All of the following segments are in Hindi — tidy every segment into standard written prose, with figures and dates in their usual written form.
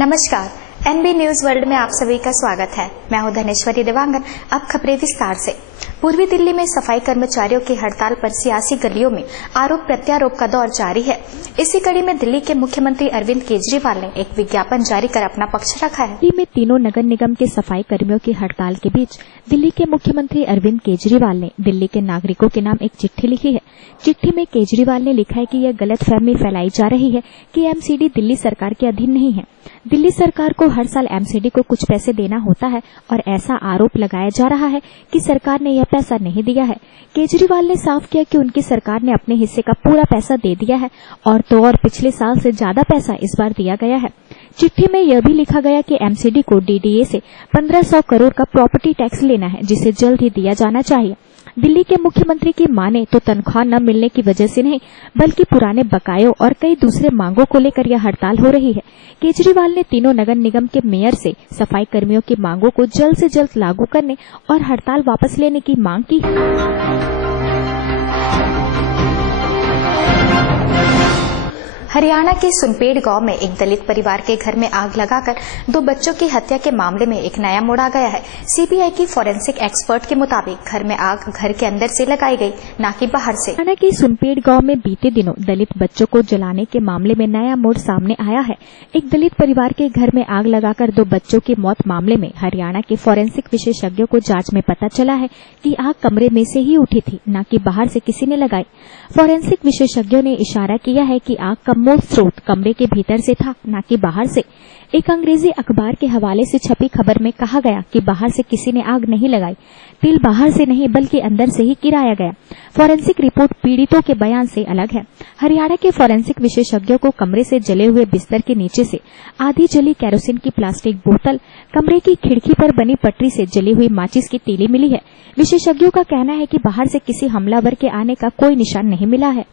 नमस्कार, एनबी न्यूज वर्ल्ड में आप सभी का स्वागत है। मैं हूं धनेश्वरी देवांगन। अब खबरें विस्तार से। पूर्वी दिल्ली में सफाई कर्मचारियों की हड़ताल पर सियासी गलियों में आरोप प्रत्यारोप का दौर जारी है। इसी कड़ी में दिल्ली के मुख्यमंत्री अरविंद केजरीवाल ने एक विज्ञापन जारी कर अपना पक्ष रखा है। दिल्ली में तीनों नगर निगम के सफाई कर्मियों की हड़ताल के बीच दिल्ली के मुख्यमंत्री अरविंद केजरीवाल ने दिल्ली के नागरिकों के नाम एक चिट्ठी लिखी है। चिट्ठी में केजरीवाल ने लिखा है कि यह गलतफहमी फैलाई जा रही है कि एमसीडी दिल्ली सरकार के अधीन नहीं है। दिल्ली सरकार को हर साल एमसीडी को कुछ पैसे देना होता है और ऐसा आरोप लगाया जा रहा है कि सरकार ने यह पैसा नहीं दिया है। केजरीवाल ने साफ किया कि उनकी सरकार ने अपने हिस्से का पूरा पैसा दे दिया है और तो और पिछले साल से ज्यादा पैसा इस बार दिया गया है। चिट्ठी में यह भी लिखा गया कि एमसीडी को डीडीए से 1500 करोड़ का प्रॉपर्टी टैक्स लेना है, जिसे जल्द ही दिया जाना चाहिए। दिल्ली के मुख्यमंत्री की माने तो तनख्वाह न मिलने की वजह से नहीं, बल्कि पुराने बकायों और कई दूसरे मांगों को लेकर यह हड़ताल हो रही है। केजरीवाल ने तीनों नगर निगम के मेयर से सफाई कर्मियों की मांगों को जल्द से जल्द लागू करने और हड़ताल वापस लेने की मांग की। हरियाणा के सुनपेड़ गांव में एक दलित परिवार के घर में आग लगाकर 2 बच्चों की हत्या के मामले में एक नया मोड़ आ गया है। सीबीआई की फोरेंसिक एक्सपर्ट के मुताबिक घर में आग घर के अंदर से लगाई गई, न कि बाहर से। हरियाणा के सुनपेड़ गांव में बीते दिनों दलित बच्चों को जलाने के मामले में नया मोड़ सामने आया है। एक दलित परिवार के घर में आग लगाकर 2 बच्चों की मौत मामले में हरियाणा के फोरेंसिक विशेषज्ञों को जांच में पता चला है कि आग कमरे में से ही उठी थी, न कि बाहर से किसी ने लगाई। फोरेंसिक विशेषज्ञों ने इशारा किया है कि आग का मूल स्रोत कमरे के भीतर से था, न कि बाहर से। एक अंग्रेजी अखबार के हवाले से छपी खबर में कहा गया कि बाहर से किसी ने आग नहीं लगाई। तिल बाहर से नहीं बल्कि अंदर से ही गिराया गया। फोरेंसिक रिपोर्ट पीड़ितों के बयान से अलग है। हरियाणा के फोरेंसिक विशेषज्ञों को कमरे से जले हुए बिस्तर के नीचे से आधी जली केरोसिन की प्लास्टिक बोतल, कमरे की खिड़की पर बनी पटरी से जली हुई माचिस की तीली मिली है। विशेषज्ञों का कहना है कि बाहर से किसी हमलावर के आने का कोई निशान नहीं मिला है।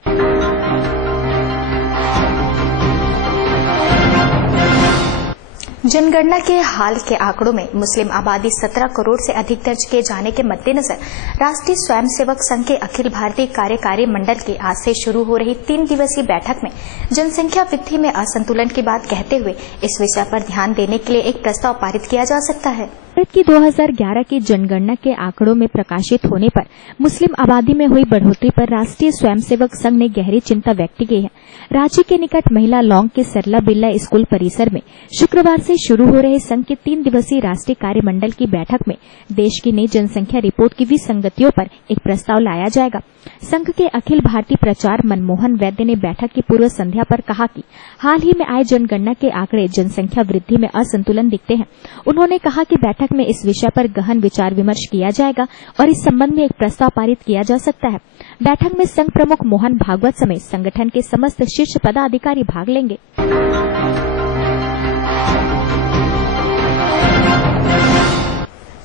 जनगणना के हाल के आंकड़ों में मुस्लिम आबादी 17 करोड़ से अधिक दर्ज किए जाने के मद्देनजर राष्ट्रीय स्वयंसेवक संघ के अखिल भारतीय कार्यकारी मंडल की आज से शुरू हो रही 3 दिवसीय बैठक में जनसंख्या वृद्धि में असंतुलन की बात कहते हुए इस विषय पर ध्यान देने के लिए एक प्रस्ताव पारित किया जा सकता है। भारत की 2011 की जनगणना के आंकड़ों में प्रकाशित होने पर मुस्लिम आबादी में हुई बढ़ोतरी पर राष्ट्रीय स्वयंसेवक संघ ने गहरी चिंता व्यक्त की है। रांची के निकट महिला लॉन्ग के सरला बिरला स्कूल परिसर में शुक्रवार से शुरू हो रहे संघ के 3 दिवसीय राष्ट्रीय कार्यमंडल की बैठक में देश की नई जनसंख्या रिपोर्ट की विसंगतियों पर एक प्रस्ताव लाया जाएगा। संघ के अखिल भारतीय प्रचार मनमोहन वैद्य ने बैठक की पूर्व संध्या पर कहा कि हाल ही में आए जनगणना के आंकड़े जनसंख्या वृद्धि में असंतुलन दिखते हैं। उन्होंने कहा कि बैठक में इस विषय पर गहन विचार विमर्श किया जाएगा और इस संबंध में एक प्रस्ताव पारित किया जा सकता है। बैठक में संघ प्रमुख मोहन भागवत समेत संगठन के समस्त शीर्ष पदाधिकारी भाग लेंगे।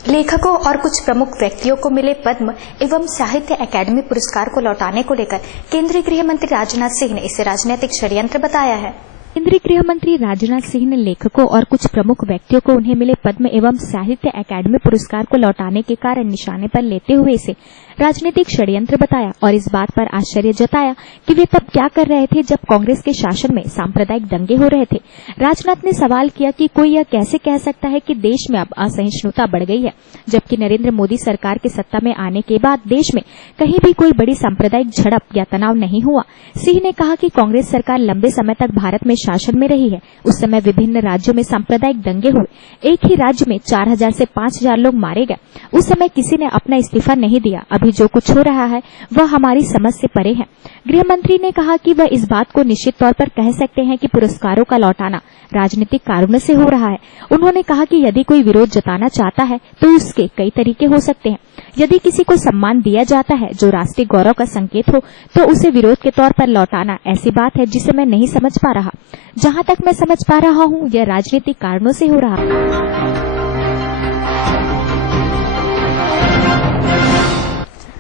लेखकों और कुछ प्रमुख व्यक्तियों को मिले पद्म एवं साहित्य अकादमी पुरस्कार को लौटाने को लेकर केंद्रीय गृह मंत्री राजनाथ सिंह ने इसे राजनीतिक षड्यंत्र बताया है। केंद्रीय गृह मंत्री राजनाथ सिंह ने लेखकों और कुछ प्रमुख व्यक्तियों को उन्हें मिले पद्म एवं साहित्य अकादमी पुरस्कार को लौटाने के कारण निशाने पर लेते हुए इसे राजनीतिक षड्यंत्र बताया और इस बात पर आश्चर्य जताया कि वे तब क्या कर रहे थे जब कांग्रेस के शासन में सांप्रदायिक दंगे हो रहे थे। राजनाथ ने सवाल किया कि कोई यह कैसे कह सकता है कि देश में अब असहिष्णुता बढ़ गई है, जबकि नरेंद्र मोदी सरकार के सत्ता में आने के बाद देश में कहीं भी कोई बड़ी सांप्रदायिक झड़प या तनाव नहीं हुआ। सिंह ने कहा कि कांग्रेस सरकार लंबे समय तक भारत में शासन में रही है। उस समय विभिन्न राज्यों में सांप्रदायिक दंगे हुए, एक ही राज्य में 4000 से 5000 लोग मारे गए। उस समय किसी ने अपना इस्तीफा नहीं दिया। अभी जो कुछ हो रहा है वह हमारी समझ से परे है। गृह मंत्री ने कहा कि वह इस बात को निश्चित तौर पर कह सकते हैं कि पुरस्कारों का लौटाना राजनीतिक कारणों से हो रहा है। उन्होंने कहा कि यदि कोई विरोध जताना चाहता है तो उसके कई तरीके हो सकते हैं। यदि किसी को सम्मान दिया जाता है जो राष्ट्रीय गौरव का संकेत हो तो उसे विरोध के तौर पर लौटाना ऐसी बात है जिसे मैं नहीं समझ पा रहा। जहां तक मैं समझ पा रहा हूं यह राजनीतिक कारणों से हो रहा है।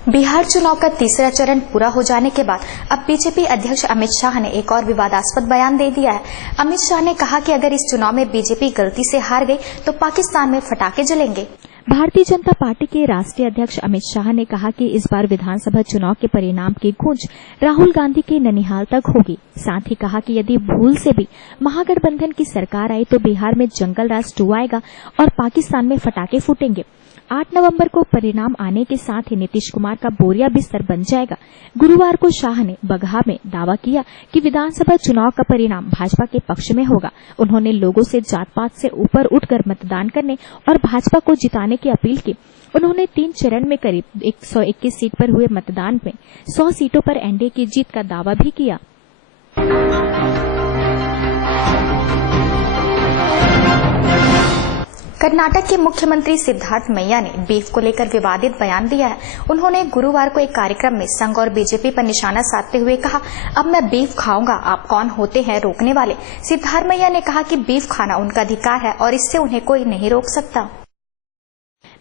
बिहार चुनाव का तीसरा चरण पूरा हो जाने के बाद अब बीजेपी अध्यक्ष अमित शाह ने एक और विवादास्पद बयान दे दिया है। अमित शाह ने कहा कि अगर इस चुनाव में बीजेपी गलती से हार गई तो पाकिस्तान में फटाके जलेंगे। भारतीय जनता पार्टी के राष्ट्रीय अध्यक्ष अमित शाह ने कहा कि इस बार विधानसभा चुनाव के परिणाम की गूंज राहुल गांधी के ननिहाल तक होगी। साथ ही कहा कि यदि भूल से भी महागठबंधन की सरकार आई तो बिहार में जंगल राज 2 आएगा और पाकिस्तान में फटाके फूटेंगे। 8 नवंबर को परिणाम आने के साथ ही नीतीश कुमार का बोरिया बिस्तर बन जाएगा। गुरुवार को शाह ने बगहा में दावा किया कि विधानसभा चुनाव का परिणाम भाजपा के पक्ष में होगा। उन्होंने लोगों से जात पात से ऊपर उठकर मतदान करने और भाजपा को जिताने की अपील की। उन्होंने 3 चरण में करीब 121 सीट पर हुए मतदान में 100 सीटों पर एनडीए की जीत का दावा भी किया। कर्नाटक के मुख्यमंत्री सिद्धार्थ मैया ने बीफ को लेकर विवादित बयान दिया है। उन्होंने गुरुवार को एक कार्यक्रम में संघ और बीजेपी पर निशाना साधते हुए कहा, अब मैं बीफ खाऊंगा, आप कौन होते हैं रोकने वाले। सिद्धार्थ मैया ने कहा कि बीफ खाना उनका अधिकार है और इससे उन्हें कोई नहीं रोक सकता।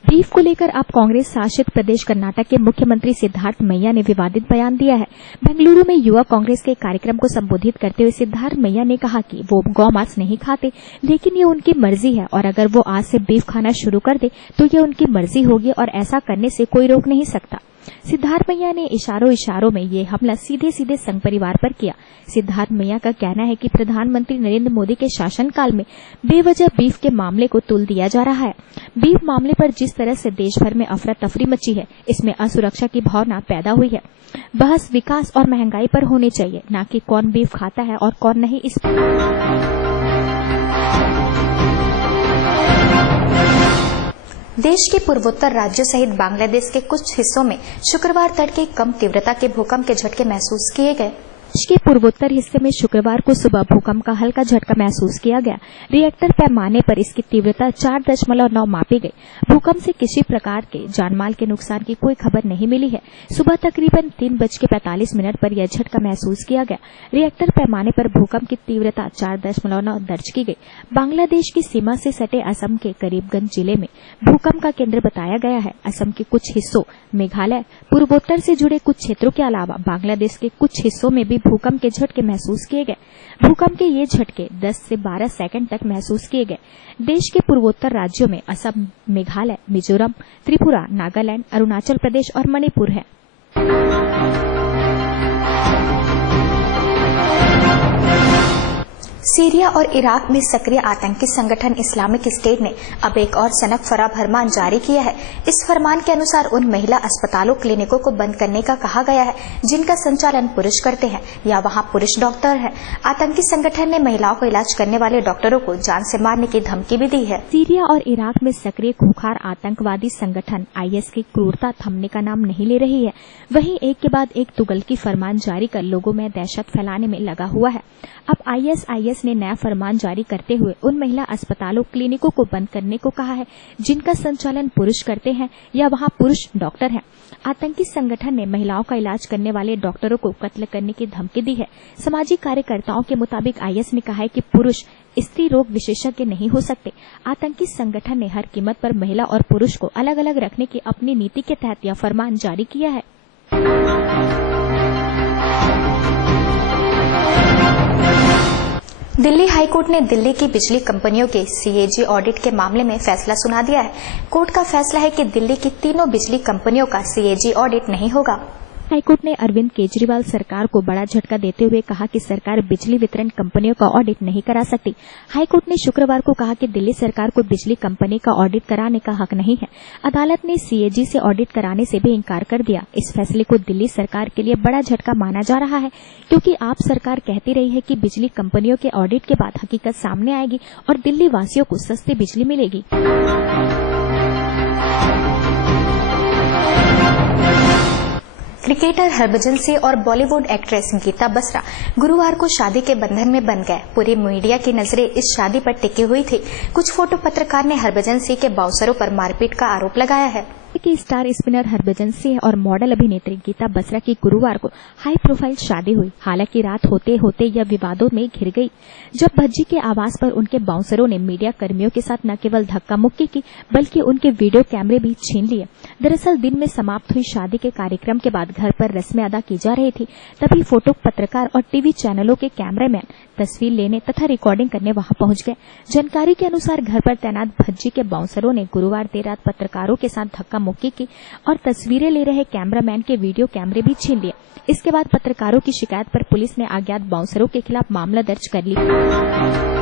बीफ को लेकर अब कांग्रेस शासित प्रदेश कर्नाटक के मुख्यमंत्री सिद्धार्थ मैया ने विवादित बयान दिया है। बेंगलुरु में युवा कांग्रेस के कार्यक्रम को संबोधित करते हुए सिद्धार्थ मैया ने कहा कि वो गौमांस नहीं खाते, लेकिन ये उनकी मर्जी है और अगर वो आज से बीफ खाना शुरू कर दे तो ये उनकी मर्जी होगी और ऐसा करने से कोई रोक नहीं सकता। सिद्धार्थ मैया ने इशारों में ये हमला सीधे संघ परिवार पर किया। सिद्धार्थ मैया का कहना है कि प्रधानमंत्री नरेंद्र मोदी के शासनकाल में बेवजह बीफ के मामले को तुल दिया जा रहा है। बीफ मामले पर जिस तरह से देश भर में अफरा तफरी मची है, इसमें असुरक्षा की भावना पैदा हुई है। बहस विकास और महंगाई पर होनी चाहिए, न कि कौन बीफ खाता है और कौन नहीं। इस देश के पूर्वोत्तर राज्यों सहित बांग्लादेश के कुछ हिस्सों में शुक्रवार तड़के कम तीव्रता के भूकंप के झटके महसूस किए गए। देश के पूर्वोत्तर हिस्से में शुक्रवार को सुबह भूकंप का हल्का झटका महसूस किया गया। रिएक्टर पैमाने पर इसकी तीव्रता 4.9 मापी गई। भूकंप से किसी प्रकार के जानमाल के नुकसान की कोई खबर नहीं मिली है। सुबह तकरीबन 3:45 पर यह झटका महसूस किया गया। रिएक्टर पैमाने पर भूकंप की तीव्रता 4.9 दर्ज की गई। बांग्लादेश की सीमा से सटे असम के करीबगंज जिले में भूकंप का केंद्र बताया गया है। असम के कुछ हिस्सों, मेघालय, पूर्वोत्तर से जुड़े कुछ क्षेत्रों के अलावा बांग्लादेश के कुछ हिस्सों में भी भूकंप के झटके महसूस किए गए। भूकंप के ये झटके 10 से 12 सेकंड तक महसूस किए गए। देश के पूर्वोत्तर राज्यों में असम, मेघालय, मिजोरम, त्रिपुरा, नागालैंड, अरुणाचल प्रदेश और मणिपुर है। सीरिया और इराक में सक्रिय आतंकी संगठन इस्लामिक स्टेट ने अब एक और सनक फरा फरमान जारी किया है। इस फरमान के अनुसार उन महिला अस्पतालों क्लिनिकों को बंद करने का कहा गया है जिनका संचालन पुरुष करते हैं या वहां पुरुष डॉक्टर हैं। आतंकी संगठन ने महिलाओं को इलाज करने वाले डॉक्टरों को जान से मारने की धमकी भी दी है। सीरिया और इराक में सक्रिय खूंखार आतंकवादी संगठन आईएस की क्रूरता थमने का नाम नहीं ले रही है। वहीं एक के बाद एक तुगलकी फरमान जारी कर लोगों में दहशत फैलाने में लगा हुआ है। अब आईएस ने नया फरमान जारी करते हुए उन महिला अस्पतालों क्लिनिकों को बंद करने को कहा है जिनका संचालन पुरुष करते हैं या वहां पुरुष डॉक्टर हैं। आतंकी संगठन ने महिलाओं का इलाज करने वाले डॉक्टरों को कत्ल करने की धमकी दी है। सामाजिक कार्यकर्ताओं के मुताबिक आईएस ने कहा है कि पुरुष स्त्री रोग विशेषज्ञ नहीं हो सकते। आतंकी संगठन ने हर कीमत पर महिला और पुरुष को अलग अलग रखने की अपनी नीति के तहत यह फरमान जारी किया है। दिल्ली हाईकोर्ट ने दिल्ली की बिजली कंपनियों के सीएजी ऑडिट के मामले में फैसला सुना दिया है। कोर्ट का फैसला है कि दिल्ली की तीनों बिजली कंपनियों का सीएजी ऑडिट नहीं होगा। हाईकोर्ट ने अरविंद केजरीवाल सरकार को बड़ा झटका देते हुए कहा कि सरकार बिजली वितरण कंपनियों का ऑडिट नहीं करा सकती। हाईकोर्ट ने शुक्रवार को कहा कि दिल्ली सरकार को बिजली कंपनी का ऑडिट कराने का हक नहीं है। अदालत ने सीएजी से ऑडिट कराने से भी इंकार कर दिया। इस फैसले को दिल्ली सरकार के लिए बड़ा झटका माना जा रहा है क्योंकि आप सरकार कहती रही है कि बिजली कंपनियों के ऑडिट के बाद हकीकत सामने आएगी और दिल्ली वासियों को सस्ती बिजली मिलेगी। क्रिकेटर हरभजन सिंह और बॉलीवुड एक्ट्रेस गीता बसरा गुरुवार को शादी के बंधन में बंध गए। पूरी मीडिया की नजरें इस शादी पर टिकी हुई थी। कुछ फोटो पत्रकार ने हरभजन सिंह के बाउंसरों पर मारपीट का आरोप लगाया है। की स्टार स्पिनर हरभजन सिंह और मॉडल अभिनेत्री गीता बसरा की गुरुवार को हाई प्रोफाइल शादी हुई। हालांकि रात होते होते यह विवादों में घिर गई जब भज्जी के आवास पर उनके बाउंसरों ने मीडिया कर्मियों के साथ न केवल धक्का मुक्की की बल्कि उनके वीडियो कैमरे भी छीन लिए। दरअसल दिन में समाप्त हुई शादी के कार्यक्रम के बाद घर पर रस्में अदा की जा रही थी, तभी फोटो पत्रकार और टीवी चैनलों के कैमरामैन तस्वीर लेने तथा रिकॉर्डिंग करने वहां पहुंच गए। जानकारी के अनुसार घर पर तैनात भज्जी के बाउंसरों ने गुरुवार देर रात पत्रकारों के साथ धक्का मुक्की की और तस्वीरें ले रहे कैमरामैन के वीडियो कैमरे भी छीन लिए। इसके बाद पत्रकारों की शिकायत पर पुलिस ने अज्ञात बाउंसरों के खिलाफ मामला दर्ज कर लिया।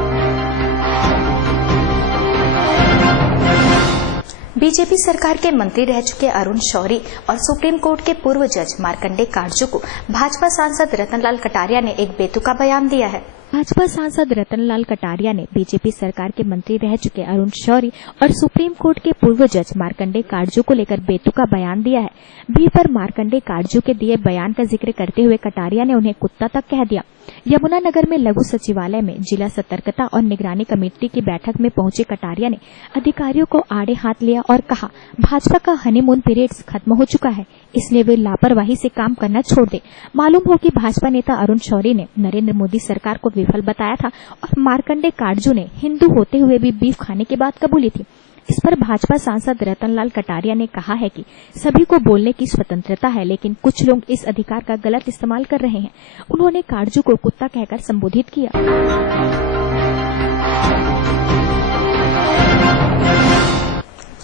बीजेपी सरकार के मंत्री रह चुके अरुण शौरी और सुप्रीम कोर्ट के पूर्व जज मार्कंडे काटजू को भाजपा सांसद रतनलाल कटारिया ने एक बेतुका बयान दिया है। भाजपा सांसद रतनलाल कटारिया ने बीजेपी सरकार के मंत्री रह चुके अरुण शौरी और सुप्रीम कोर्ट के पूर्व जज मार्कंडे काटजू को लेकर बेतुका बयान दिया है। बी पर मार्कंडे काटजू के दिए बयान का जिक्र करते हुए कटारिया ने उन्हें कुत्ता तक कह दिया। यमुनानगर में लघु सचिवालय में जिला सतर्कता और निगरानी कमेटी की बैठक में पहुंचे कटारिया ने अधिकारियों को आड़े हाथ लिया और कहा, भाजपा का हनीमून पीरियड्स खत्म हो चुका है, इसलिए वे लापरवाही से काम करना छोड़ दे। मालूम हो कि भाजपा नेता अरुण शौरी ने नरेंद्र मोदी सरकार को विफल बताया था और मार्कंडे काटजू ने हिंदू होते हुए भी बीफ खाने की बात कबूली थी। इस पर भाजपा सांसद रतनलाल कटारिया ने कहा है कि सभी को बोलने की स्वतंत्रता है, लेकिन कुछ लोग इस अधिकार का गलत इस्तेमाल कर रहे हैं। उन्होंने काटजू को कुत्ता कहकर संबोधित किया।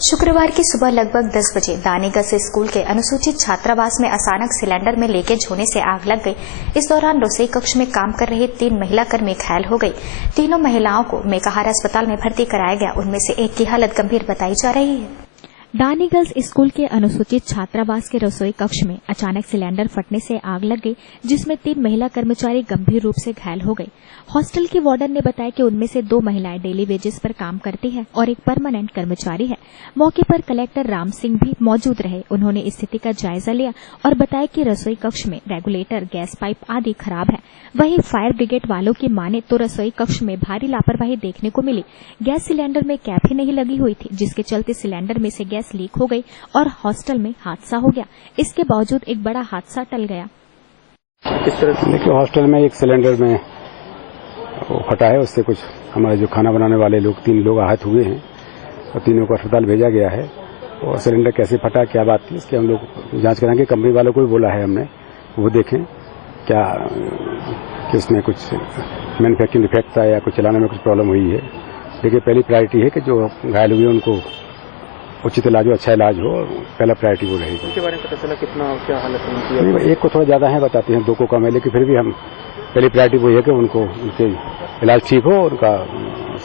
शुक्रवार की सुबह लगभग 10 बजे दानीगंज स्कूल के अनुसूचित छात्रावास में अचानक सिलेंडर में लीकेज होने से आग लग गई। इस दौरान रसोई कक्ष में काम कर रही 3 महिला कर्मी घायल हो गई। तीनों महिलाओं को मेकाहारा अस्पताल में भर्ती कराया गया। उनमें से एक की हालत गंभीर बताई जा रही है। दानीगंज स्कूल के अनुसूचित छात्रावास के रसोई कक्ष में अचानक सिलेंडर फटने से आग लग गई, जिसमें 3 महिला कर्मचारी गंभीर रूप से घायल हो गए। हॉस्टल की वार्डन ने बताया कि उनमें से 2 महिलाएं डेली वेजेस पर काम करती हैं और एक परमानेंट कर्मचारी है। मौके पर कलेक्टर राम सिंह भी मौजूद रहे। उन्होंने स्थिति का जायजा लिया और बताया कि रसोई कक्ष में रेगुलेटर, गैस पाइप आदि खराब है। वहीं फायर ब्रिगेड वालों की माने तो रसोई कक्ष में भारी लापरवाही देखने को मिली। गैस सिलेंडर में कैप ही नहीं लगी हुई थी, जिसके चलते सिलेंडर में से गैस लीक हो गई और हॉस्टल में हादसा हो गया। इसके बावजूद एक बड़ा हादसा टल गया। इस तरह से देखिए, हॉस्टल में एक सिलेंडर में वो फटा है, उससे कुछ हमारे जो खाना बनाने वाले लोग 3 लोग आहत हुए हैं और तीनों को अस्पताल भेजा गया है। और सिलेंडर कैसे फटा, क्या बात थी, इसकी हम लोग जांच कराएंगे। कंपनी वालों को भी बोला है हमने, वो देखें क्या कि उसमें कुछ मैन्युफैक्चरिंग डिफेक्ट था या कुछ चलाने में कुछ प्रॉब्लम हुई है। देखिए, पहली प्रायोरिटी है कि जो घायल हुए उनको उचित इलाज हो, अच्छा इलाज हो, पहला प्रायोरिटी वो रहेगी। उनके बारे में पता चला कितना क्या हालत है? एक को थोड़ा ज्यादा है बताते हैं, 2 को कम है, लेकिन फिर भी हम पहली प्रायोरिटी वो है कि उनको उनके इलाज ठीक हो, उनका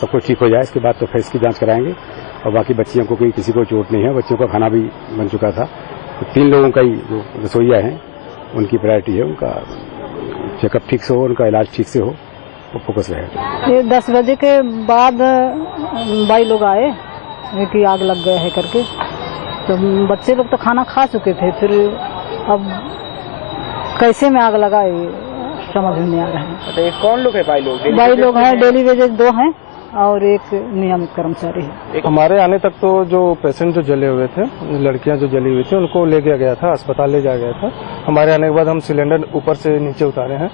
सब कुछ ठीक हो जाए। इसके बाद तो फिर इसकी जांच कराएंगे। और बाकी बच्चियों को कोई किसी को चोट नहीं है, बच्चियों का खाना भी बन चुका था। तो 3 लोगों का ही जो रसोइया है उनकी प्रायोरिटी है, उनका चेकअप ठीक से हो, उनका इलाज ठीक से हो, वो फोकस रहेगा। ये 10 बजे के बाद भाई लोग आए कि आग लग गया है करके, तो बच्चे लोग तो खाना खा चुके थे। फिर अब कैसे में आग लगा ये समझ में नहीं आ रहा है। तो कौन लोग है भाई लोग? भाई लोग हैं, डेली वेजेस 2 हैं और एक नियमित कर्मचारी है। हमारे आने तक तो जो पेशेंट जो जले हुए थे, लड़कियां जो जली हुई थी, उनको ले गया था, अस्पताल ले जाया गया था। हमारे आने के बाद हम सिलेंडर ऊपर से नीचे उतारे हैं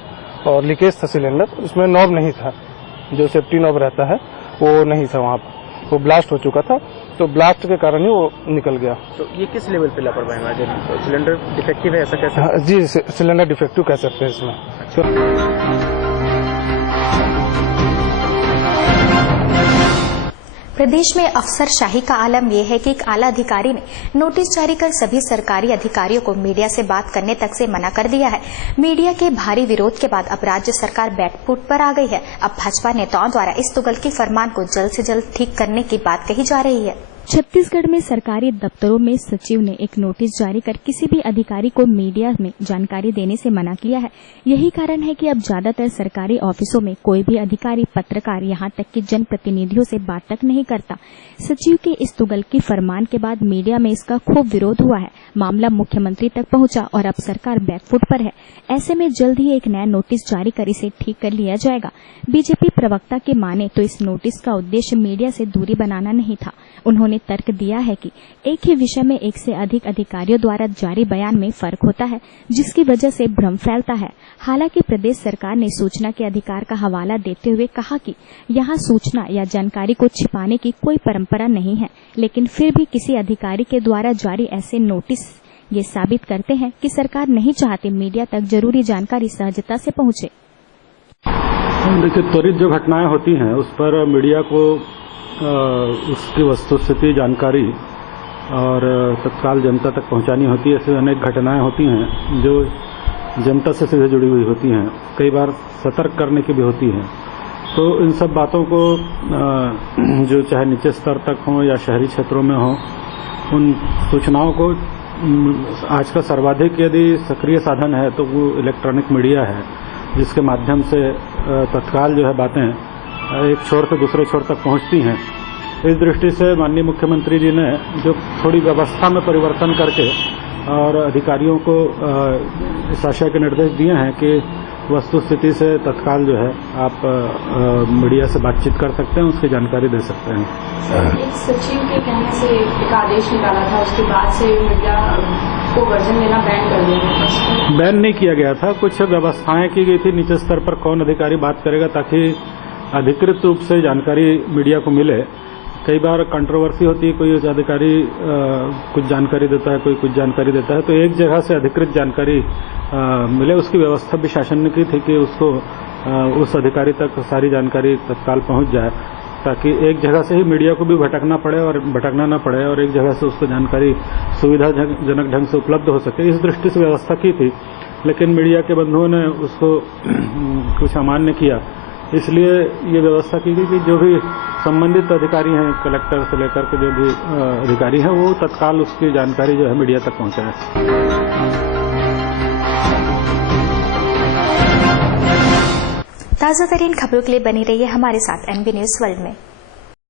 और लीकेज था सिलेंडर, उसमें नॉब नहीं था, जो सेफ्टी नॉब रहता है वो नहीं था वहाँ पर, वो ब्लास्ट हो चुका था, तो ब्लास्ट के कारण ही वो निकल गया। तो ये किस लेवल पे लापरवाही है? तो सिलेंडर डिफेक्टिव है ऐसा कैसे? जी, सिलेंडर डिफेक्टिव कह सकते हैं इसमें। प्रदेश में अफसरशाही का आलम यह है कि एक आला अधिकारी ने नोटिस जारी कर सभी सरकारी अधिकारियों को मीडिया से बात करने तक से मना कर दिया है। मीडिया के भारी विरोध के बाद अब राज्य सरकार बैकफुट पर आ गई है। अब भाजपा नेताओं द्वारा इस तुगलकी फरमान को जल्द से जल्द ठीक करने की बात कही जा रही है। छत्तीसगढ़ में सरकारी दफ्तरों में सचिव ने एक नोटिस जारी कर किसी भी अधिकारी को मीडिया में जानकारी देने से मना किया है। यही कारण है कि अब ज्यादातर सरकारी ऑफिसों में कोई भी अधिकारी, पत्रकार, यहां तक कि जनप्रतिनिधियों से बात तक नहीं करता। सचिव के इस तुगलकी फरमान के बाद मीडिया में इसका खूब विरोध हुआ है। मामला मुख्यमंत्री तक पहुंचा और अब सरकार बैकफुट पर है। ऐसे में जल्द ही एक नया नोटिस जारी कर इसे ठीक कर लिया जाएगा। बीजेपी प्रवक्ता के माने तो इस नोटिस का उद्देश्य मीडिया से दूरी बनाना नहीं था। उन्होंने तर्क दिया है कि एक ही विषय में एक से अधिक अधिकारियों द्वारा जारी बयान में फर्क होता है, जिसकी वजह से भ्रम फैलता है। हालांकि प्रदेश सरकार ने सूचना के अधिकार का हवाला देते हुए कहा कि यहां सूचना या जानकारी को छिपाने की कोई परंपरा नहीं है, लेकिन फिर भी किसी अधिकारी के द्वारा जारी ऐसे नोटिस ये साबित करते हैं कि सरकार नहीं चाहती मीडिया तक जरूरी जानकारी सहजता से पहुंचे। देखिए, त्वरित जो घटनाएं होती हैं उस पर मीडिया को उसकी वस्तुस्थिति जानकारी और तत्काल जनता तक पहुंचानी होती है। ऐसे अनेक घटनाएं होती हैं जो जनता से सीधे जुड़ी हुई होती हैं, कई बार सतर्क करने की भी होती हैं। तो इन सब बातों को जो चाहे निचले स्तर तक हो या शहरी क्षेत्रों में हो, उन सूचनाओं को आज का सर्वाधिक यदि सक्रिय साधन है तो वो इलेक्ट्रॉनिक मीडिया है, जिसके माध्यम से तत्काल जो है बातें एक छोर से दूसरे छोर तक पहुंचती हैं। इस दृष्टि से माननीय मुख्यमंत्री जी ने जो थोड़ी व्यवस्था में परिवर्तन करके और अधिकारियों को इस आशय के निर्देश दिए हैं कि वस्तुस्थिति से तत्काल जो है आप मीडिया से बातचीत कर सकते हैं, उसकी जानकारी दे सकते हैं। एक सचिव के कहने से एक आदेश निकाला था, उसके बाद से मीडिया को वर्जन लेना बैन कर दिया गया। बैन नहीं किया गया था, कुछ व्यवस्थाएं की गई थी नीचे स्तर पर कौन अधिकारी बात करेगा ताकि अधिकृत रूप से जानकारी मीडिया को मिले। कई बार कंट्रोवर्सी होती है, कोई अधिकारी कुछ जानकारी देता है, कोई कुछ जानकारी देता है, तो एक जगह से अधिकृत जानकारी मिले, उसकी व्यवस्था भी शासन ने की थी कि उसको उस अधिकारी तक सारी जानकारी तत्काल पहुंच जाए, ताकि एक जगह से ही मीडिया को भी भटकना न पड़े और एक जगह से उसको जानकारी सुविधाजनक ढंग से उपलब्ध हो सके। इस दृष्टि से व्यवस्था की थी, लेकिन मीडिया के बंधुओं ने उसको कुछ अमान्य किया, इसलिए ये व्यवस्था की गई कि जो भी संबंधित अधिकारी हैं, कलेक्टर से लेकर के जो भी अधिकारी हैं, वो तत्काल उसकी जानकारी जो है मीडिया तक पहुंचाए। ताज़ा तरीन खबरों के लिए बनी रहिए हमारे साथ NB न्यूज़ वर्ल्ड में।